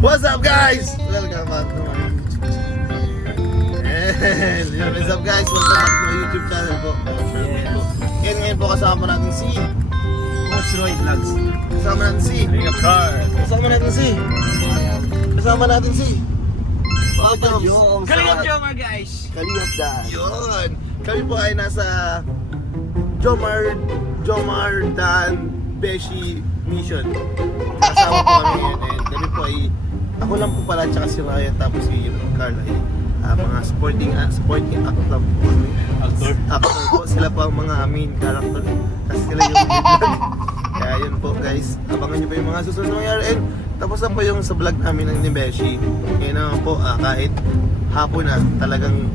What's up guys? Welcome back to my YouTube channel. What's up guys? Welcome back to my YouTube channel po. Yes. Ngayon po kasama natin si Coach Roy Vlogs. Kasama natin si Ring of Car. Kasama natin si Galing ang Jomar guys. Kalingap Dan. Yun. Kami po ay nasa Jomar Dan Beshi Mission. Kasama po kami ngayon and kami po ay ako lang po pala tsaka si Ryan tapos si Carl ay mga sporting actor lang po kami. Actor po sila po ang mga main character kasi sila yung lead vlog. Kaya yun po guys, abangan nyo po yung mga susunod na mangyari and tapos na po yung sa vlog namin ng Nibeshi. Ngayon naman po kahit hapon na talagang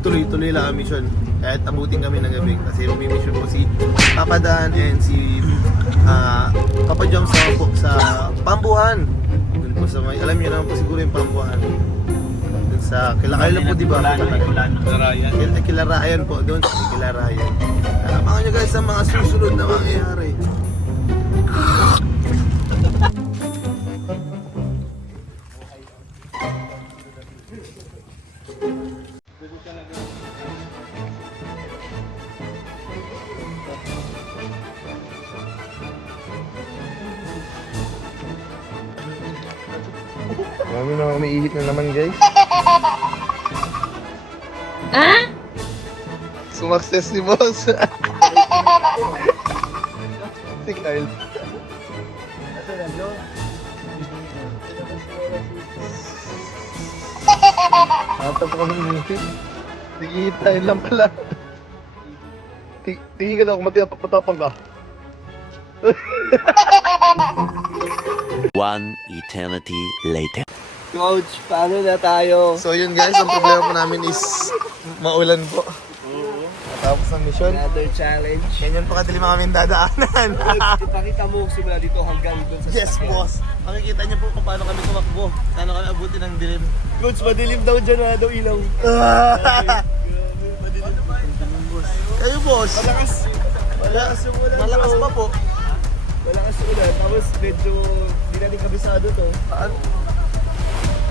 tuloy-tuloy lang ang mission. Kahit abutin kami ng gabi kasi may mission po si Papa Dan and si Papa Joms sa Pambuhan. Dun po sa may, alam niyo naman po siguro yung Pambuhan. Dun sa Kilakailo po, di ba? Kilarayan po, doon sa Kilarayan. Abangan nyo guys sa mga susunod na mangyayari. Marami na umiihit na naman guys. Ah? Sumakses si boss. Si Kyle. Atap kami umiihit. Nag-ihit tayo lang pala. Tingin ka na kung matapang ka. One eternity later. Coach, paano na tayo? So yun guys, ang problema po namin is maulan po. Tapos ang mission. Another challenge. Ganyan po kadilim ang aming dadaanan. Ipakita mo simula dito hanggang doon sa Yes boss! Makikita niyo po kung paano kami tumakbo. Paano kami abutin ng dilim. Coach, madilim daw dyan, wala daw ilaw. Kayo boss! Malakas yung ulan. Malakas pa po. Malakas yung ulan. Tapos medyo hindi natin kabisado to.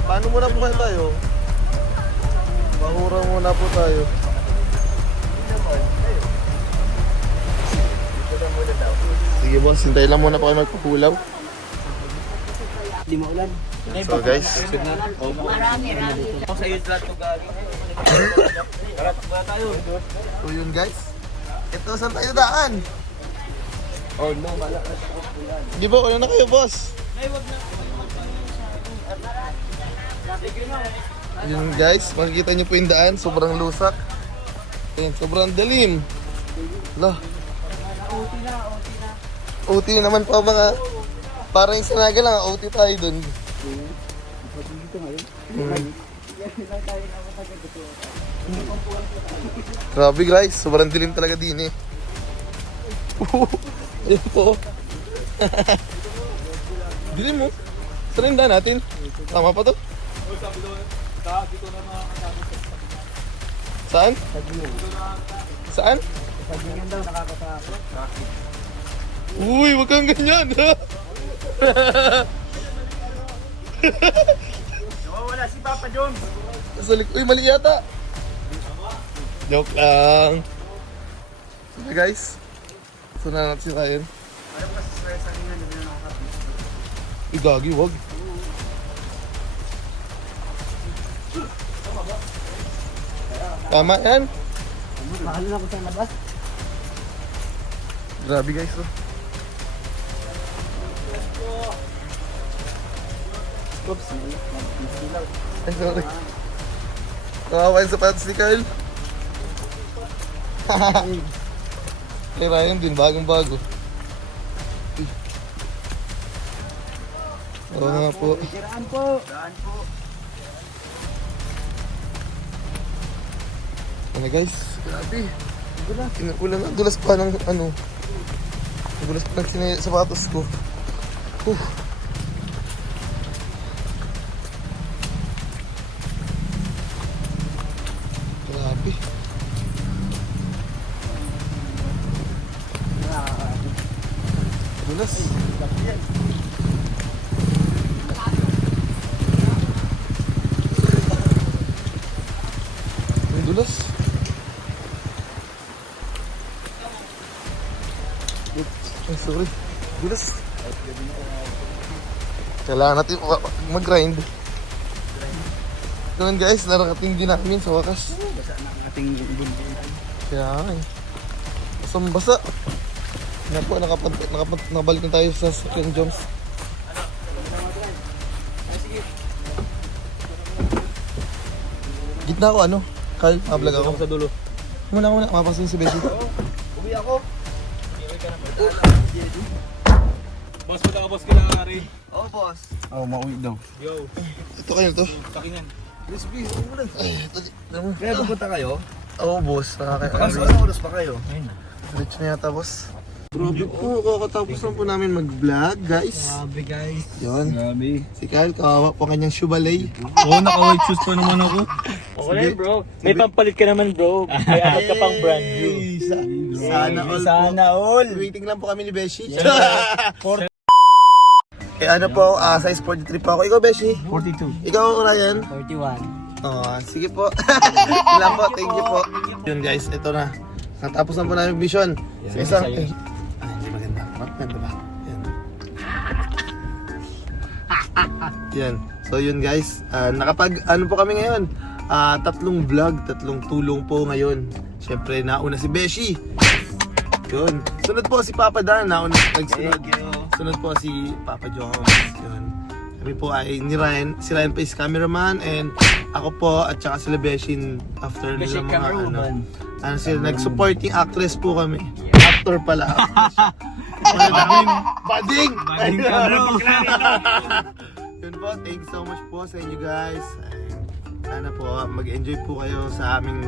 Paano muna po kayo tayo? Mahura muna po tayo. Dito na muna daw. Sige boss, hintayin lang muna po kayo magpupulaw. Hindi maulan. So guys, Ako sa iyo lahat to galing. Tara, ba tayo? so yun guys. Ito, saan tayo daan? Oh no, malakas yung ulan. Di ba, ano na kayo boss? Yun guys, makikita nyo po yung daan, sobrang lusak. Ayan, sobrang dalim. Lah. OT naman po mga, parang yung sanaga lang, OT tayo dun. Grabe guys, sobrang dilim talaga din eh. Ayan po. Dilim mo. Saan yung daan natin? Tama pa to? Saan? Saan? Paglingan daw, nakakatakot. Uy, wag kang ganyan. Nawawala si Papa Jones. Uy, mali yata. Joke lang. Sige guys. Suna natin si Ryan. Ano pa sa stress ang nga, hindi na nakakapit. Igagi, wag. Tama yan. Mahal na ko sa labas. Grabe guys, oh. Oops. Ay, sorry. Nakawa yung sapatos ni Carl. Kay Ryan din, bagong-bago. Oo nga po. Kiraan po. Kiraan po. Ano guys? Grabe. Inuulan na. Dulas pa ng ano. Dulas pa ng sapatos ko. Grabe. Dulas. Dulas. Ay, sorry. Dulas. Kailangan natin mag-grind. Ganun guys, narakating din namin sa wakas. Basa na ang ating bumbong. Kaya nga eh. Basang basa. Nga po, nakabalik na tayo sa Second Jumps. Gitna ko ano? Kyle, vlog ako. Sa dulo. Muna, mapasok si Beshi. Uwi ako. Boss, punta ka boss kailangan rin. Oo, boss. Oo, mauwi daw. Yo. Ito kayo to. Takin yan. Crispy, muna. Ay, ito. Kaya pupunta kayo? Oo, boss. Anong oras pa kayo? Ayun na. Rich na yata, boss. Grabe po, kakatapos lang po namin mag-vlog, guys. Grabe guys. Yun. Grabe. Si Kyle, kawawa po kanyang shoebalay. Oo, naka-white shoes pa naman ako. Okay bro. May pampalit ka naman bro. May ahad ka pang brand new. Sana all Sana all. Waiting lang po kami ni Beshi. Eh ano po, size 43 po ako. Ikaw, Beshi? 42. Ikaw, Ryan? 41. Oh, sige po. Ilan po, thank you po. Yun guys, ito na. Natapos na po namin yung mission. Sa isang... Ay, hindi maganda. Maganda ba? Yan. Yan. So yun guys, nakapag ano po kami ngayon? Tatlong vlog, tatlong tulong po ngayon. Siyempre, nauna si Beshi. Yun. Sunod po si Papa Dan, nauna nagsunod. Sunod po si Papa Jones. Yun. Kami po ay ni Ryan, si Ryan pa is cameraman and ako po at saka sila Beshin after nila mga ano sila nag-supporting actress po kami. Actor pala. Bading! Bading ka bro. Yun po, thank you so much po sa inyo guys. Sana po mag-enjoy po kayo sa aming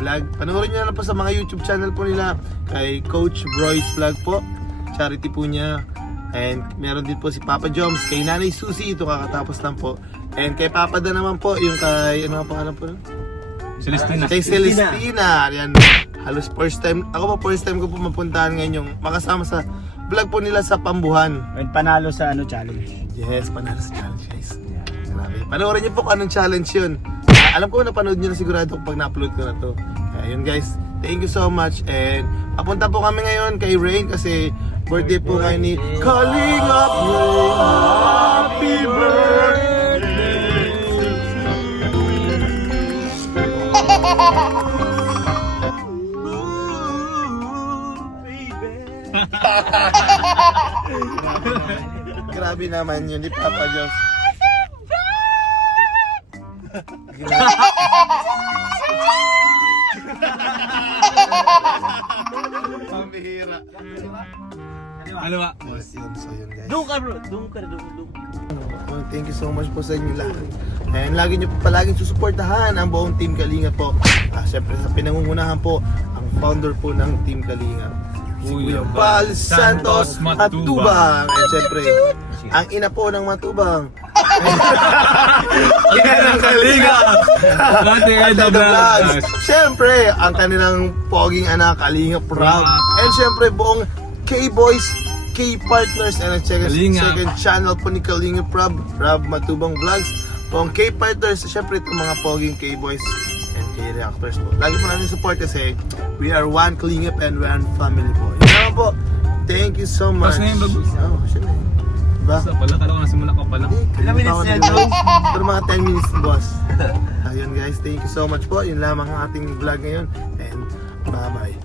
vlog. Panoorin nyo na lang po sa mga YouTube channel po nila kay Coach Broy's Vlog po. Charity po niya. And meron din po si Papa Joms, kay Nanay Susie, ito kakatapos lang po. And kay Papa Dan naman po, yung kay, ano ang pangalan po? Celestina. Kay Celestina. Yan, halos first time, ako po first time ko po mapuntahan ngayon yung makasama sa vlog po nila sa Pambuhan. May panalo sa ano challenge. Yes, panalo sa challenge guys. Grabe. Panoorin niyo po kung anong challenge yun. Alam ko napanood niyo na sigurado kapag na-upload ko na to. Kaya yun guys, thank you so much. And papunta po kami ngayon kay Rain kasi birthday po ngayon ni Kalingap Rain. Happy birthday! Grabe naman yun ni Papa Diyos. Pambihira. Alawa. Yes, yun. So yun guys. Doon ka bro. Doon ka. Well, thank you so much po sa inyo lahat. And lagi nyo po palaging susuportahan ang buong Team Kalinga po. Siyempre sa pinangungunahan po ang founder po ng Team Kalinga, si Kuya Val Santos Matubang. And siyempre, ang ina po ng Matubang. Ina ng Kalinga. Ate Eda Vlogs. Siyempre, ang kanilang poging anak, Kalinga Prab. And siyempre, buong K-Boys, K-Partners, and second channel po ni Kalinga Prab, Prab Matubang Vlogs. Buong K-Partners, siyempre itong mga poging K-Boys and K-Reactors po. Lagi po natin support kasi we are one Kalingap and we are one family po. Yun naman po. Thank you so much. Pas na yung bagus. Oo, siya na yun. Diba? Basta pala, kala ko nasimula ka pa lang. Ilang minutes na ito? Pero mga 10 minutes boss. Ayun guys, thank you so much po. Yun lamang ang ating vlog ngayon. And bye-bye.